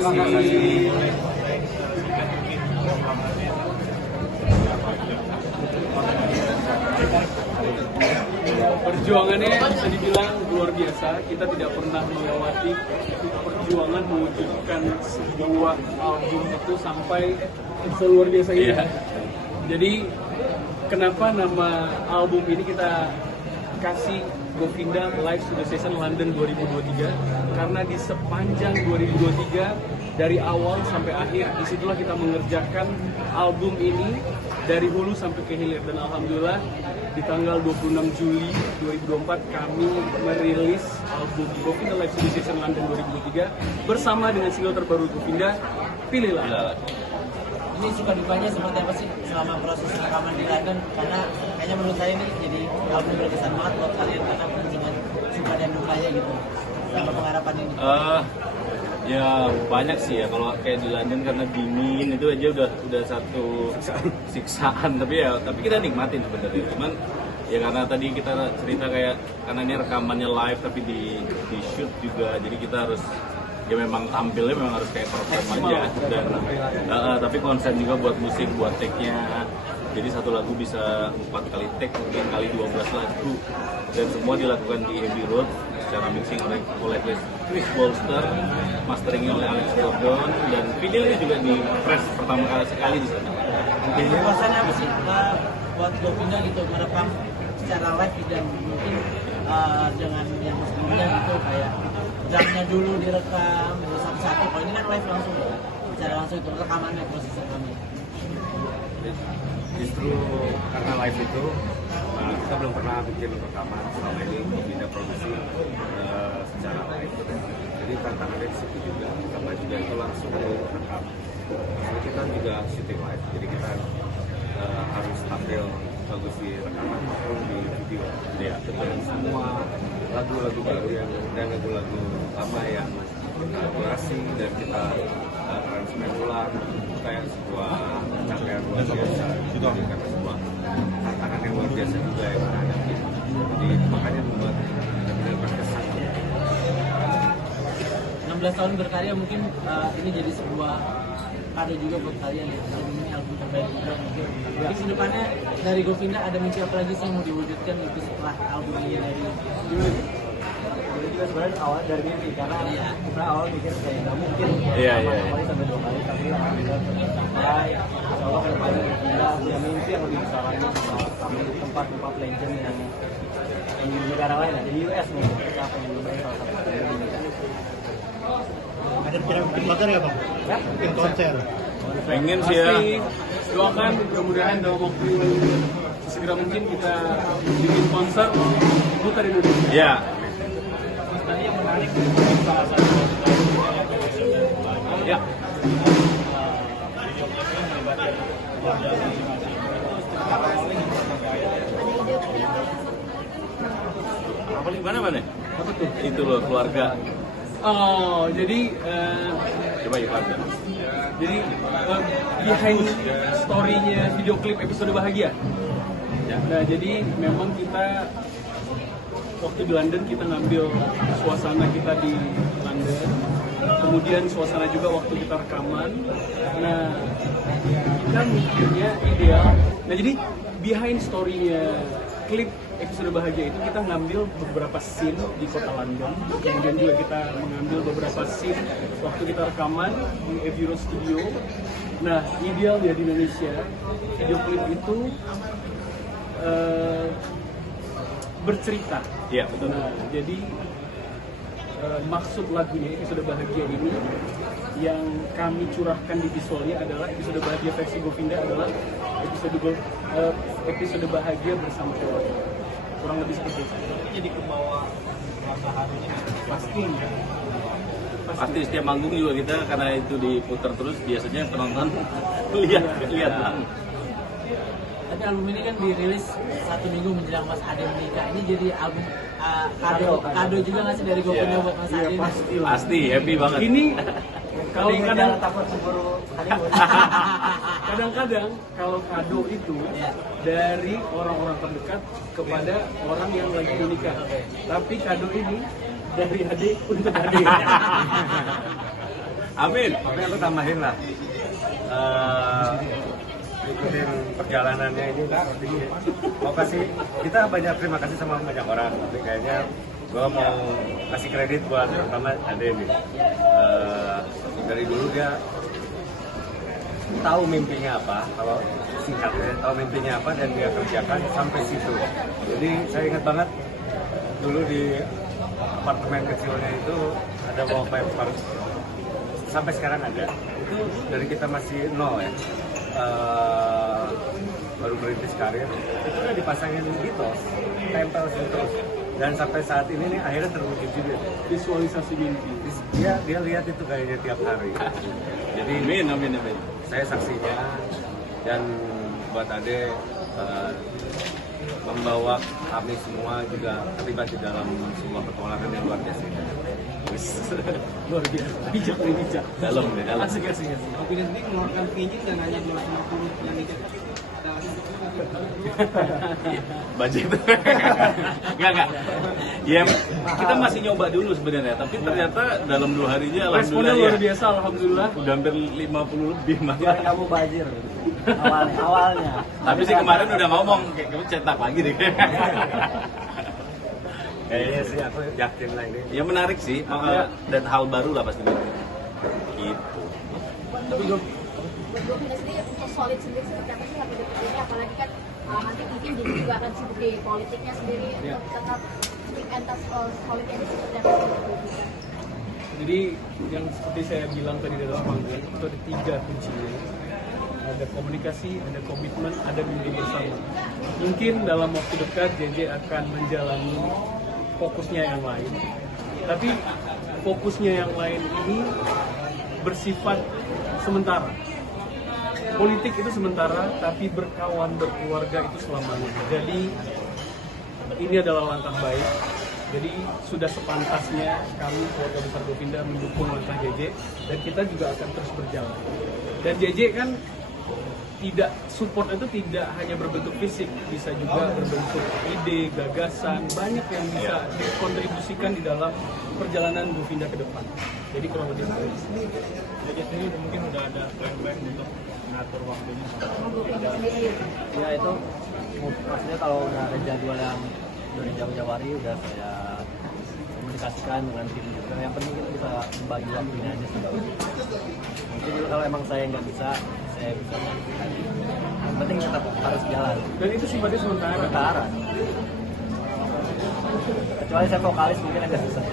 kasih. Perjuangannya bisa dibilang luar biasa. Kita tidak pernah melewati perjuangan mewujudkan sebuah album itu sampai seluar biasa ini. Jadi kenapa nama album ini kita kasih Govinda Live Studio Session London 2023? Karena di sepanjang 2023 dari awal sampai akhir disitulah kita mengerjakan album ini dari hulu sampai ke hilir, dan alhamdulillah di tanggal 26 Juli 2024 kami merilis album Govinda Live Studio Session London 2023 bersama dengan single terbaru Govinda, Pilihlah. Ini suka dukanya seperti apa sih selama proses rekaman di London? Karena kayaknya menurut saya ini jadi album berkesan banget buat kalian karena dengan suka dan dukanya gitu selama pengharapan ini. Ya banyak sih ya, kalau kayak di London karena dingin itu aja udah satu siksaan, tapi kita nikmatin sebenarnya. Cuman ya karena tadi kita cerita kayak karena ini rekamannya live tapi di shoot juga, jadi kita harus ya memang tampilnya memang harus kayak perform aja, dan tapi konsen juga buat musik, buat take-nya. Jadi satu lagu bisa 4 kali take, mungkin kali 12 lagu, dan semua dilakukan di Abbey Road secara mixing oleh Chris Bolster, masteringnya oleh Alex Gordon, dan videonya juga di press pertama kali sekali di sana. Kepuasannya apa sih buat Govinda gitu merekam secara live dan mungkin dengan yang sebelumnya gitu kayak jamnya dulu direkam satu-satu, kalau ini kan live langsung secara langsung itu rekamannya, proses rekamannya. Justru karena live itu kita belum pernah bikin rekaman selama ini Govinda produksi secara live, jadi tantangannya di situ juga karena juga itu langsung direkam. Jadi kita juga syuting live, jadi kita harus tampil bagus di rekaman maupun di video. Ya, betul. Semua lagu-lagu baru dan lagu-lagu lama yang kolaborasi dan kita aransemen ulang, kayak sebuah capaian luar biasa juga, karena sebuah tantangan yang luar biasa juga yang kita hadapi. Jadi makanya membuat benar-benar berkesan. 16 tahun berkarya mungkin ini jadi sebuah kado juga buat kalian ya. Album ini album terbaik juga mungkin. Jadi kedepannya dari Govinda ada mimpi apa lagi sih yang mau diwujudkan itu setelah album ini dari Jadi juga sebenarnya awal dari mimpi, karena kita awal mikir kayak nggak mungkin kali sampai 2 kali, tapi alhamdulillah sampai kalau ke depannya kita punya mimpi yang lebih besar lagi, sampai di tempat-tempat legend yang di negara lain, di US nih kita pengen nyobain salah satu di Indonesia. Ada kira bikin konser ya Bang? Ya, Bikin konser. Pengen sih ya. Pasti doakan mudah-mudahan dalam waktu segera mungkin kita bikin konser putar di Indonesia. Ya. Tadi yang menarik salah satu Ya. Apa mana? apa tuh? Itu loh, keluarga. Oh, jadi Coba ya, keluarga. jadi behind story-nya video klip episode bahagia. Nah, jadi memang kita waktu di London kita ngambil suasana kita di London, kemudian suasana juga waktu kita rekaman. Nah, kita mikirnya ideal. Nah, jadi behind story-nya klip episode bahagia itu kita ngambil beberapa scene di kota London, kemudian juga kita mengambil beberapa scene waktu kita rekaman di Abbey Road Studio. Nah, ideal ya di Indonesia video klip itu bercerita. Iya, betul. Nah, jadi maksud lagunya episode bahagia ini yang kami curahkan di visualnya adalah episode bahagia versi Govinda adalah episode bahagia bersama keluarga. Kurang lebih seperti itu. jadi kebawa rasa harunya. Pasti setiap manggung juga kita, karena itu diputar terus, biasanya penonton lihat. Tapi album ini kan dirilis 1 minggu menjelang Mas Ade menikah. Ini jadi album kado juga nggak sih dari Govinda buat Mas Ade? Pasti happy banget. Ini kalau kadang takut keburu kadang-kadang kalau kado itu dari orang-orang terdekat kepada orang yang lagi menikah. Tapi kado ini dari adik untuk adik. Amin. Tapi aku tambahin lah. Ikutin perjalanannya ini seperti ini. Mau kasih, kita banyak terima kasih sama banyak orang, tapi kayaknya gue mau kasih kredit buat terutama Ade nih. Dari dulu dia tahu mimpinya apa, kalau singkatnya tahu mimpinya apa dan dia kerjakan sampai situ. Jadi saya ingat banget dulu di apartemen kecilnya itu ada wallpaper, sampai sekarang ada. Itu dari kita masih nol ya, baru berintis karir, itu udah dipasangin gitu, tempel situ. Dan sampai saat ini nih akhirnya terwujud juga. Visualisasi mimpi. Dia lihat itu kayaknya tiap hari. Jadi Amin. saya saksinya, dan buat Ade membawa kami semua juga terlibat di dalam sebuah petualangan yang luar biasa. Luar biasa. Bijak. Dalam. Asik. Opini sendiri mengeluarkan izin dan hanya 250 yang dicetak. Budget. Enggak. Ya, kita masih nyoba dulu sebenarnya, tapi ternyata dalam 2 harinya Responnya alhamdulillah luar ya. biasa, alhamdulillah. Udah hampir 50 lebih Biar malah. kamu bajir awalnya. Tapi sih kemarin udah ngomong kayak kamu cetak lagi deh. Kayaknya sih aku yakin lah ini. Ya menarik sih, dan hal baru lah pasti. Gitu. Tapi buat Govina sendiri untuk solid sendiri seperti apa sih sampai detik ini, apalagi kan nanti mungkin dia juga akan sibuk di politiknya sendiri, untuk tetap entas solid ini seperti apa sih? Jadi yang seperti saya bilang tadi dalam panggung itu ada 3 kuncinya. Ada komunikasi, ada komitmen, ada mimpi bersama. Mungkin dalam waktu dekat JJ akan menjalani fokusnya yang lain. Tapi fokusnya yang lain ini bersifat sementara. Politik itu sementara, tapi berkawan, berkeluarga itu selamanya. Jadi ini adalah langkah baik. Jadi sudah sepantasnya kami keluarga besar Govinda mendukung langkah JJ, dan kita juga akan terus berjalan. Dan JJ kan tidak, support itu tidak hanya berbentuk fisik, bisa juga berbentuk ide, gagasan, banyak yang bisa dikontribusikan di dalam perjalanan Govinda ke depan. Jadi kurang lebih Jadi sendiri mungkin udah ada plan untuk mengatur waktunya sama Govinda. Ya itu maksudnya kalau udah ada jadwal yang dari jauh-jauh hari udah saya komunikasikan dengan tim juga. Yang penting kita bisa membagi waktunya aja sih. Mungkin juga kalau emang saya nggak bisa, saya bisa melakukan. Yang penting tetap harus jalan. dan itu sifatnya sementara. Kecuali saya vokalis mungkin agak susah.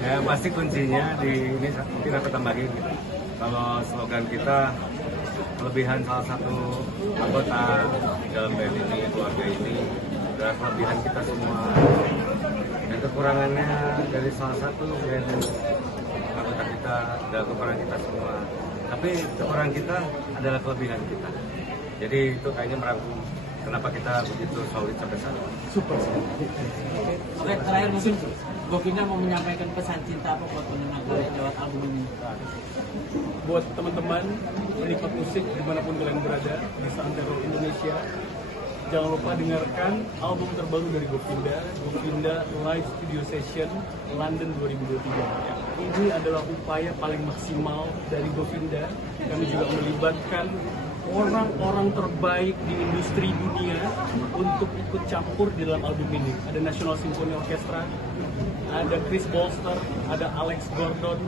Ya pasti kuncinya di ini mungkin aku tambahin gitu. Kalau slogan kita kelebihan salah satu anggota dalam band ini, keluarga ini adalah kelebihan kita semua, dan kekurangannya dari salah satu band anggota kita adalah kekurangan kita semua. Tapi kekurangan kita adalah kelebihan kita. Jadi itu kayaknya merangkum kenapa kita begitu solid sampai saat ini. Super. Oke, terakhir mungkin Govinda mau menyampaikan pesan cinta apa buat pendengar lewat album ini? Buat teman-teman penikmat musik dimanapun kalian berada di Santero Indonesia, jangan lupa dengarkan album terbaru dari Govinda Live Studio Session London 2023. Ini adalah upaya paling maksimal dari Govinda. Kami juga melibatkan orang-orang terbaik di industri dunia untuk ikut campur di dalam album ini. Ada National Symphony Orchestra, ada Chris Bolster, ada Alex Gordon.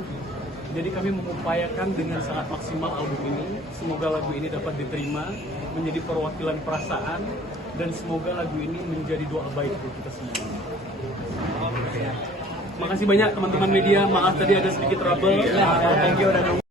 Jadi kami mengupayakan dengan sangat maksimal album ini. Semoga lagu ini dapat diterima, menjadi perwakilan perasaan, dan semoga lagu ini menjadi doa baik untuk kita semua. Makasih banyak teman-teman media, maaf tadi ada sedikit trouble. Thank you udah